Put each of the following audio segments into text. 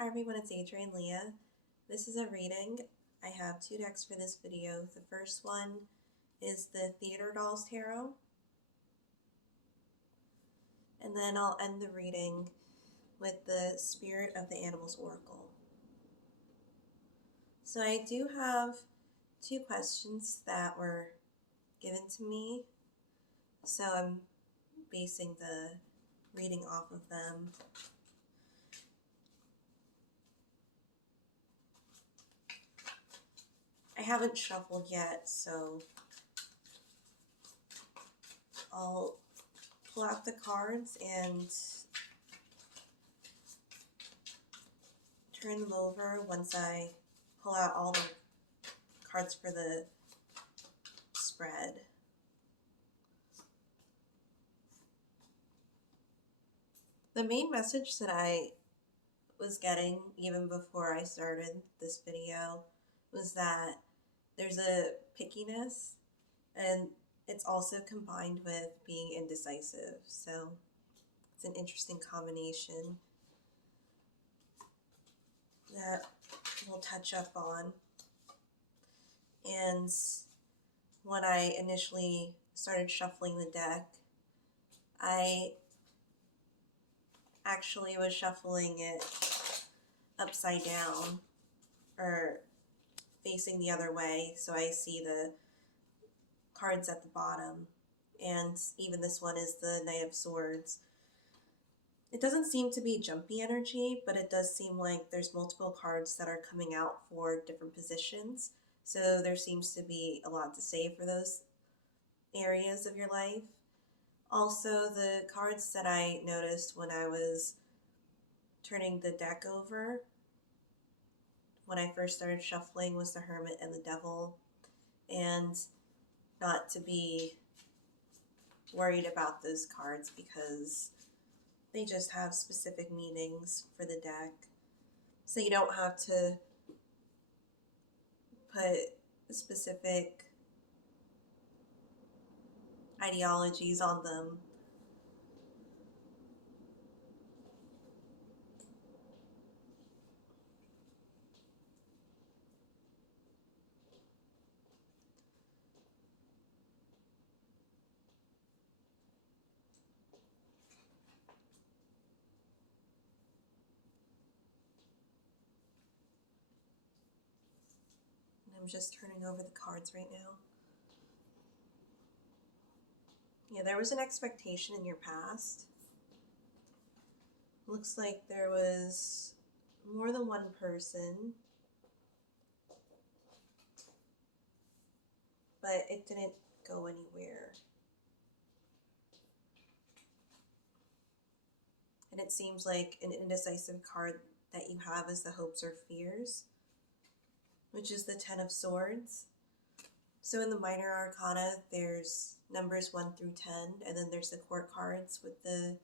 Hi everyone, it's Adrienne Leah. This is a reading. I have two decks for this video. The first one is the Theater Dolls Tarot. And then I'll end the reading with the Spirit of the Animals Oracle. So I do have two questions that were given to me. So I'm basing the reading off of them. I haven't shuffled yet, so I'll pull out the cards and turn them over once I pull out all the cards for the spread. The main message that I was getting even before I started this video was that there's a pickiness, and it's also combined with being indecisive. So it's an interesting combination that we'll touch up on. And when I initially started shuffling the deck, I actually was shuffling it upside down or facing the other way, so I see the cards at the bottom, and even this one is the Knight of Swords. It doesn't seem to be jumpy energy, but it does seem like there's multiple cards that are coming out for different positions, so there seems to be a lot to say for those areas of your life. Also, the cards that I noticed when I was turning the deck over when I first started shuffling was the Hermit and the Devil, and not to be worried about those cards because they just have specific meanings for the deck. So you don't have to put specific ideologies on them. I'm just turning over the cards right now. Yeah, there was an expectation in your past. Looks like there was more than one person, but it didn't go anywhere. And it seems like an indecisive card that you have is the Hopes or Fears, which is the Ten of Swords. So in the Minor Arcana, there's numbers 1 through 10, and then there's the court cards with the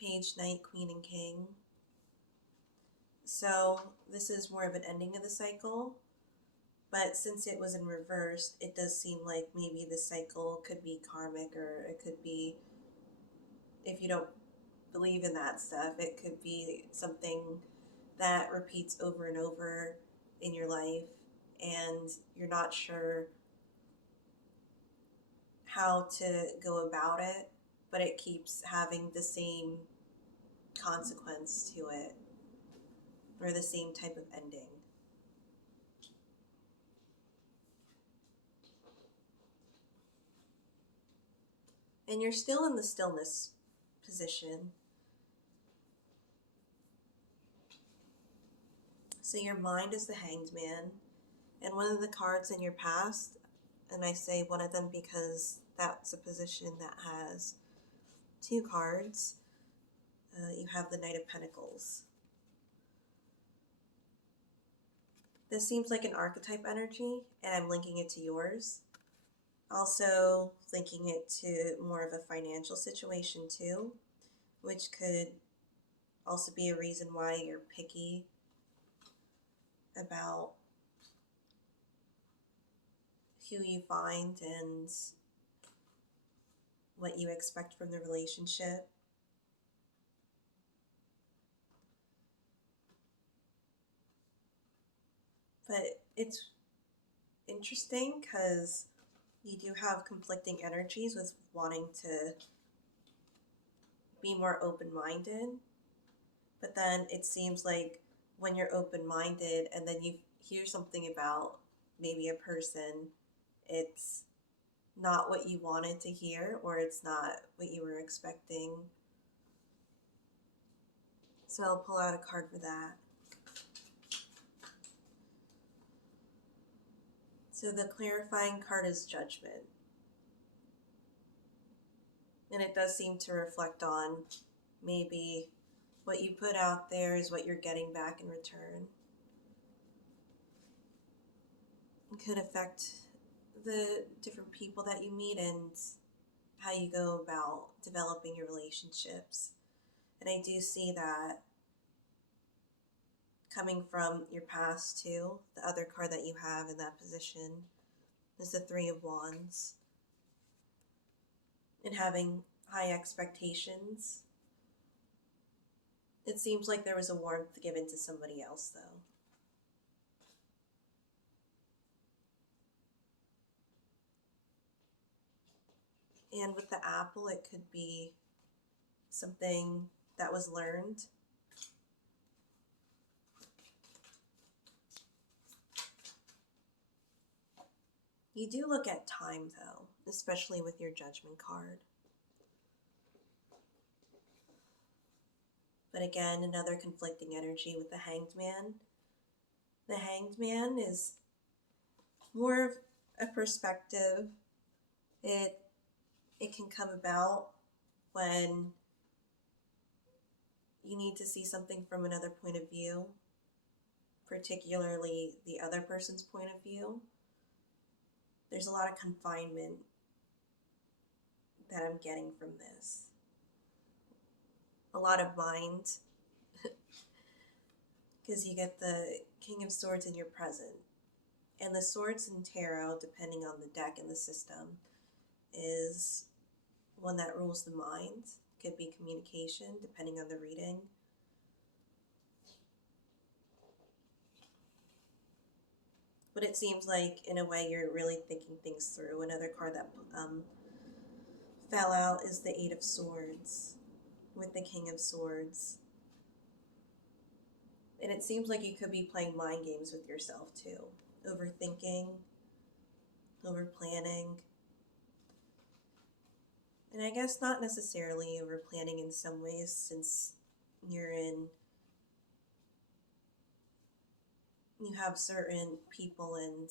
Page, Knight, Queen, and King. So this is more of an ending of the cycle, but since it was in reverse, it does seem like maybe the cycle could be karmic, or it could be, if you don't believe in that stuff, it could be something that repeats over and over in your life, and you're not sure how to go about it, but it keeps having the same consequence to it, or the same type of ending. And you're still in the stillness position. So your mind is the Hanged Man, and one of the cards in your past, and I say one of them because that's a position that has two cards, you have the Knight of Pentacles. This seems like an archetype energy, and I'm linking it to yours. Also linking it to more of a financial situation too, which could also be a reason why you're picky about who you find and what you expect from the relationship. But it's interesting because you do have conflicting energies with wanting to be more open-minded, but then it seems like when you're open-minded and then you hear something about maybe a person, it's not what you wanted to hear or it's not what you were expecting. So I'll pull out a card for that. So the clarifying card is Judgment. And it does seem to reflect on maybe what you put out there is what you're getting back in return. It could affect the different people that you meet and how you go about developing your relationships. And I do see that coming from your past too. The other card that you have in that position is the Three of Wands. And having high expectations. It seems like there was a warmth given to somebody else though. And with the apple, it could be something that was learned. You do look at time though, especially with your Judgment card. But again, another conflicting energy with the Hanged Man. The Hanged Man is more of a perspective. It can come about when you need to see something from another point of view, particularly the other person's point of view. There's a lot of confinement that I'm getting from this. A lot of mind, because you get the King of Swords in your present. And the Swords in Tarot, depending on the deck and the system, is one that rules the mind. Could be communication, depending on the reading. But it seems like, in a way, you're really thinking things through. Another card that fell out is the Eight of Swords with the King of Swords. And it seems like you could be playing mind games with yourself too. Overthinking, overplanning. And I guess not necessarily overplanning in some ways, since you have certain people and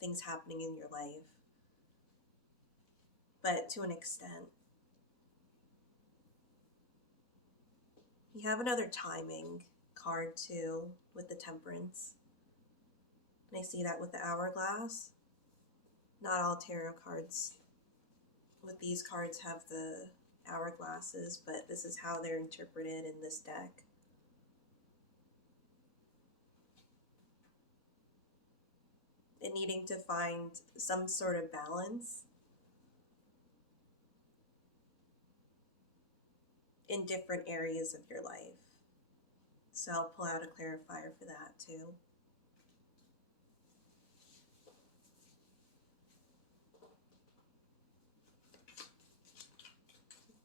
things happening in your life. But to an extent. You have another timing card too with the Temperance. And I see that with the Hourglass. Not all tarot cards with these cards have the hourglasses, but this is how they're interpreted in this deck. And needing to find some sort of balance in different areas of your life. So I'll pull out a clarifier for that too.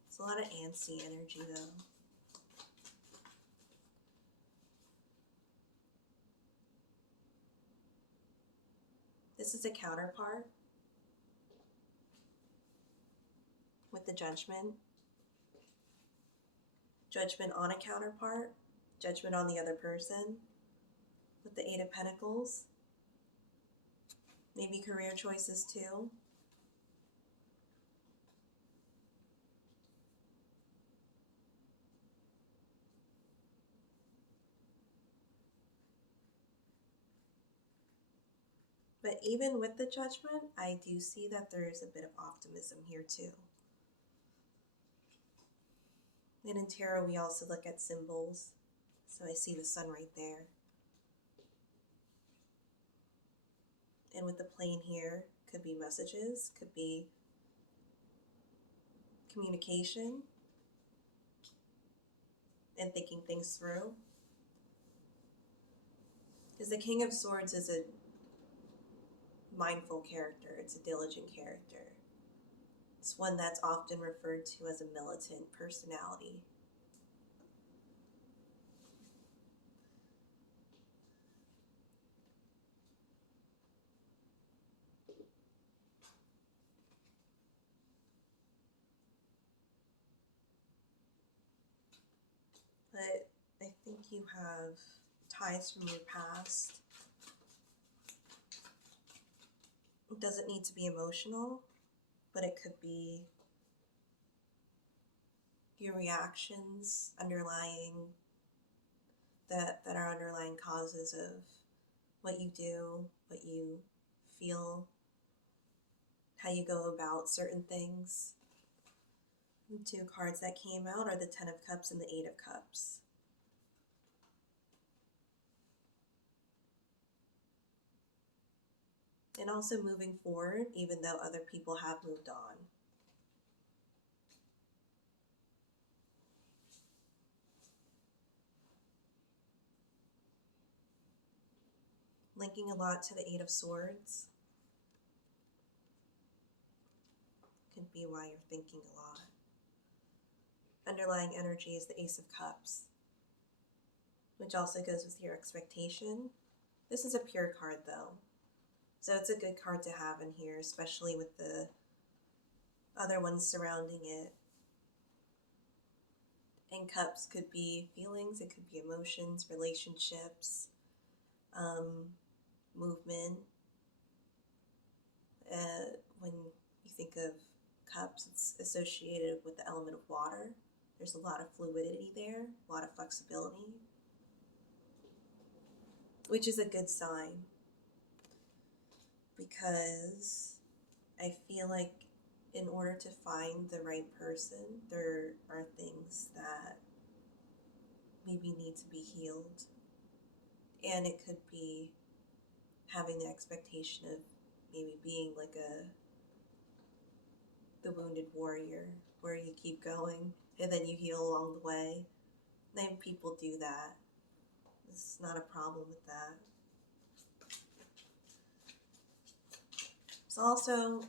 It's a lot of antsy energy though. This is a counterpart with the Judgment. Judgment on a counterpart. Judgment on the other person with the Eight of Pentacles. Maybe career choices too. But even with the Judgment, I do see that there is a bit of optimism here too. And in tarot, we also look at symbols. So I see the sun right there. And with the plane here, could be messages, could be communication, and thinking things through. Because the King of Swords is a mindful character, it's a diligent character. It's one that's often referred to as a militant personality. But I think you have ties from your past. It doesn't need to be emotional, but it could be your reactions underlying that are underlying causes of what you do, what you feel, how you go about certain things. The two cards that came out are the Ten of Cups and the Eight of Cups. And also moving forward, even though other people have moved on. Linking a lot to the Eight of Swords. Could be why you're thinking a lot. Underlying energy is the Ace of Cups, which also goes with your expectation. This is a pure card though, so it's a good card to have in here, especially with the other ones surrounding it. And cups could be feelings, it could be emotions, relationships, movement. When you think of cups, it's associated with the element of water. There's a lot of fluidity there, a lot of flexibility, which is a good sign, because I feel like in order to find the right person, there are things that maybe need to be healed. And it could be having the expectation of maybe being like the wounded warrior, where you keep going and then you heal along the way. And people do that. There's not a problem with that. It's also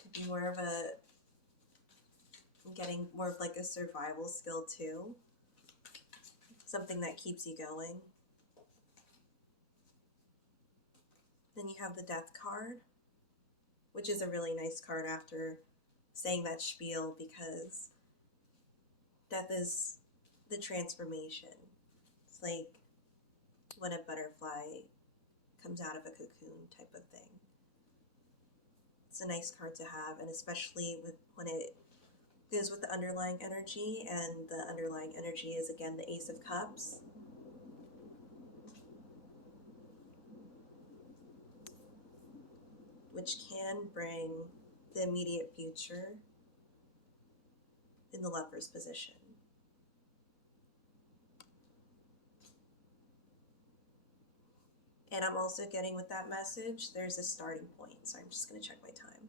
could be more of a getting more of like a survival skill too. Something that keeps you going. Then you have the Death card, which is a really nice card after saying that spiel, because death is the transformation. It's like when a butterfly comes out of a cocoon type of thing. It's a nice card to have, and especially when it goes with the underlying energy, and the underlying energy is again the Ace of Cups. Which can bring the immediate future in the Lover's position. And I'm also getting with that message, there's a starting point, so I'm just going to check my time.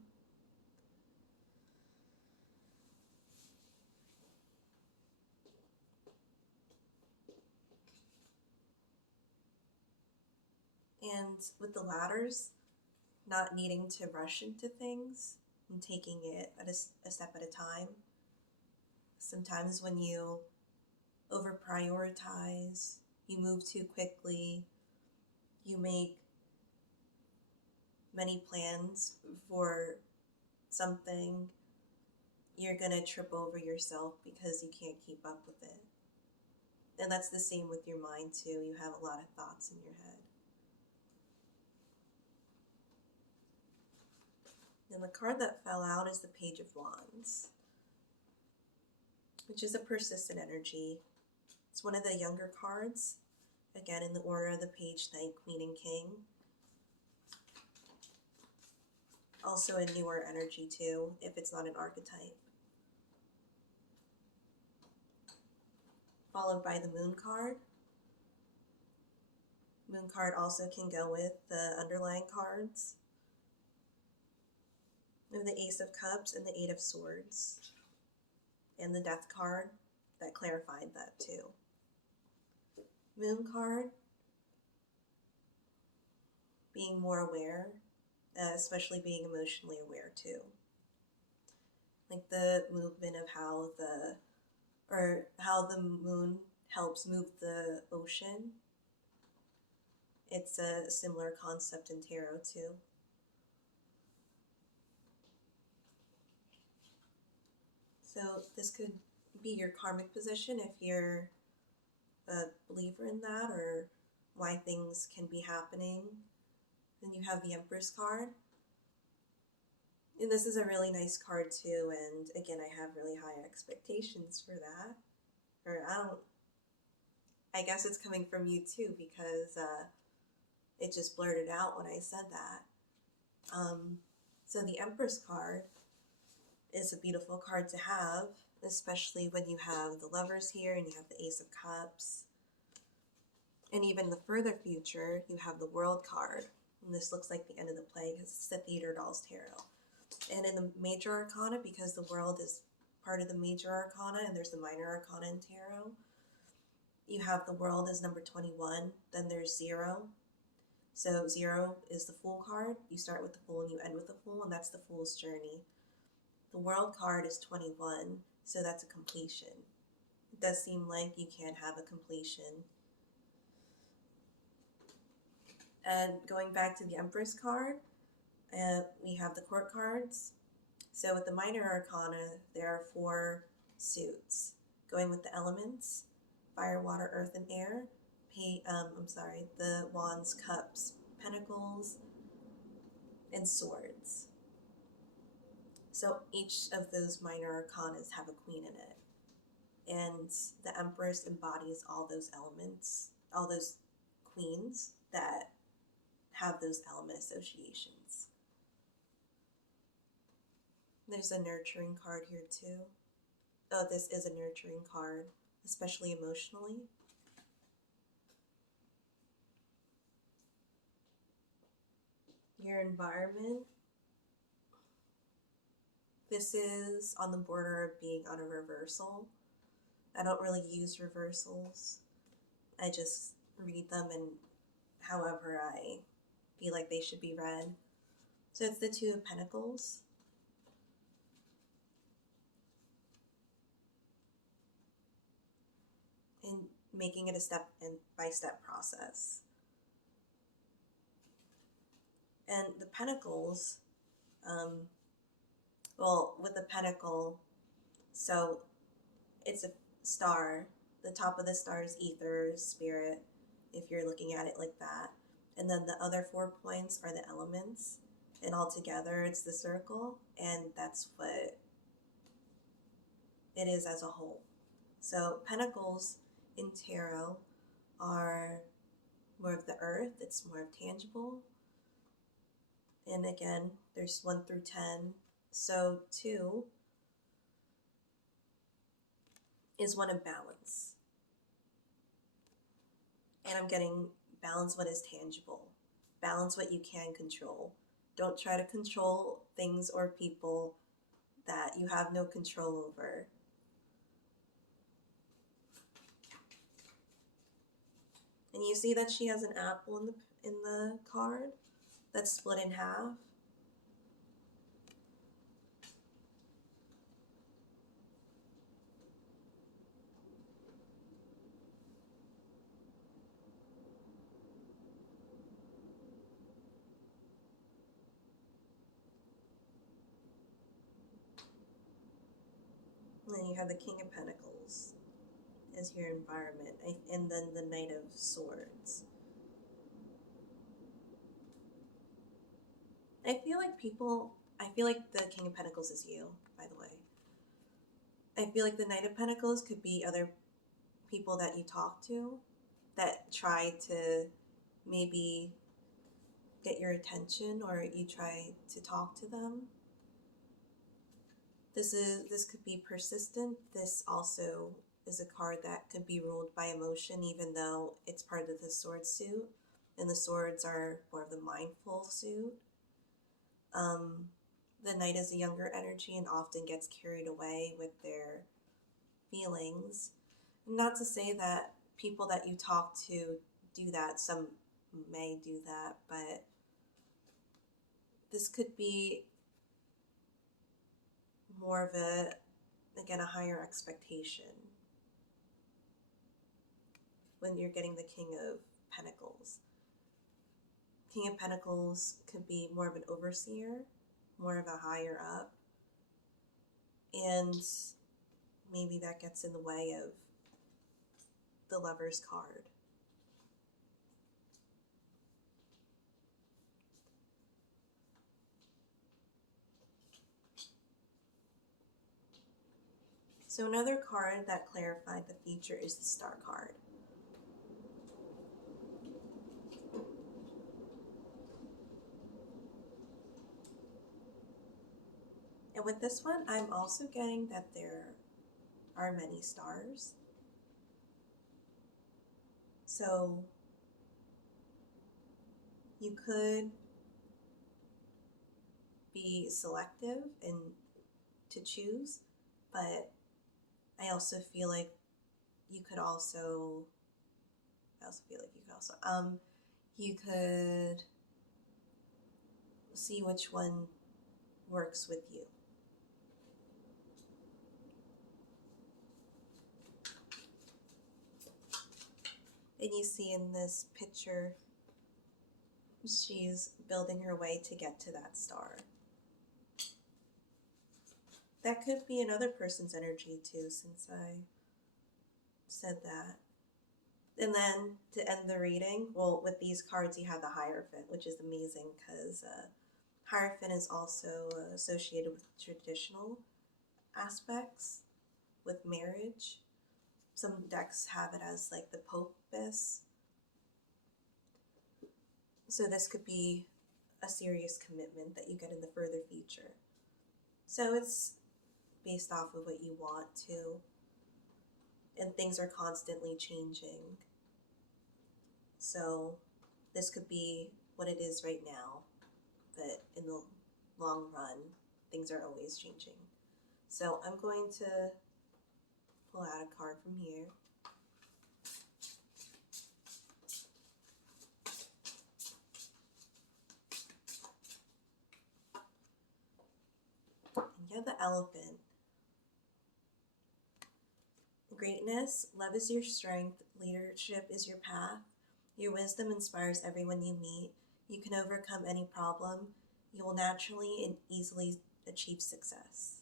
And with the ladders, not needing to rush into things and taking it at a step at a time. Sometimes when you over prioritize, you move too quickly, you make many plans for something, you're gonna trip over yourself because you can't keep up with it. And that's the same with your mind too. You have a lot of thoughts in your head. And the card that fell out is the Page of Wands, which is a persistent energy. It's one of the younger cards, again in the order of the Page, Knight, Queen, and King. Also a newer energy too, if it's not an archetype. Followed by the Moon card. Moon card also can go with the underlying cards. We have the Ace of Cups and the Eight of Swords. And the Death card that clarified that too. Moon card being more aware, especially being emotionally aware too. Like the movement of how the moon helps move the ocean. It's a similar concept in tarot too. So this could be your karmic position if you're a believer in that, or why things can be happening. Then you have the Empress card. And this is a really nice card too, and again, I have really high expectations for that. Or I guess it's coming from you too, because it just blurted out when I said that. So the Empress card is a beautiful card to have, especially when you have the Lovers here and you have the Ace of Cups. And even in the further future, you have the World card. And this looks like the end of the play because it's the Theater Dolls Tarot. And in the Major Arcana, because the World is part of the Major Arcana and there's the Minor Arcana in Tarot, you have the World as number 21, then there's 0. So 0 is the Fool card. You start with the Fool and you end with the Fool, and that's the Fool's journey. The World card is 21, so that's a completion. It does seem like you can't have a completion. And going back to the Empress card, we have the Court cards. So with the Minor Arcana, there are 4 suits. Going with the elements: fire, water, earth, and air. The Wands, Cups, Pentacles, and Swords. So each of those minor arcanas have a queen in it. And the Empress embodies all those elements, all those queens that have those element associations. There's a nurturing card here too. Oh, this is a nurturing card, especially emotionally. Your environment. This is on the border of being on a reversal. I don't really use reversals. I just read them and however I feel like they should be read. So it's the Two of Pentacles. And making it a step-by-step process. And the Pentacles, with the Pentacle, so it's a star. The top of the star is ether, spirit, if you're looking at it like that. And then the other 4 points are the elements. And all together it's the circle, and that's what it is as a whole. So Pentacles in tarot are more of the earth, it's more of tangible. And again, there's 1 through 10. So 2 is one of balance. And I'm getting balance what is tangible. Balance what you can control. Don't try to control things or people that you have no control over. And you see that she has an apple in the card that's split in half. And then you have the King of Pentacles as your environment, and then the Knight of Swords. I feel like the King of Pentacles is you, by the way. I feel like the Knight of Pentacles could be other people that you talk to that try to maybe get your attention, or you try to talk to them. This could be persistent. This also is a card that could be ruled by emotion, even though it's part of the sword suit, and the swords are more of the mindful suit. The Knight is a younger energy and often gets carried away with their feelings. Not to say that people that you talk to do that, some may do that, but this could be more of a, again, a higher expectation when you're getting the King of Pentacles. King of Pentacles could be more of an overseer, more of a higher up, and maybe that gets in the way of the Lover's card. So another card that clarified the future is the Star card. And with this one, I'm also getting that there are many stars. So you could be selective and to choose, but I also feel like you could also, you could see which one works with you. And you see in this picture, she's building her way to get to that star. That could be another person's energy too, since I said that. And then to end the reading, well, with these cards you have the Hierophant, which is amazing because Hierophant is also associated with traditional aspects, with marriage. Some decks have it as like the Popus. So this could be a serious commitment that you get in the further future. So it's based off of what you want to, and things are constantly changing. So this could be what it is right now, but in the long run, things are always changing. So I'm going to pull out a card from here. And you have the Elephant. Greatness, love is your strength, leadership is your path. Your wisdom inspires everyone you meet. You can overcome any problem. You will naturally and easily achieve success.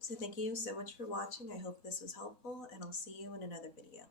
So thank you so much for watching. I hope this was helpful, and I'll see you in another video.